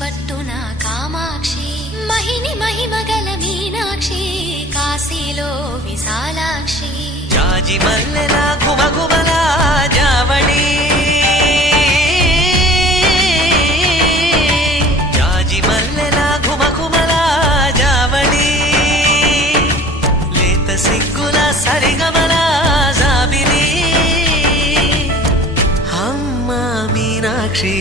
పట్టున కామాక్షి మహిని మహిమగల మీనాక్షి కాశీలో విశాలాక్షి జాజి మల్లెల ఘుమఘుమల జావళి జాజి మల్లెల ఘుమఘుమల జావళి లేత సిగ్గుల సరిగమల జాబిలి అమ్మ మీనాక్షి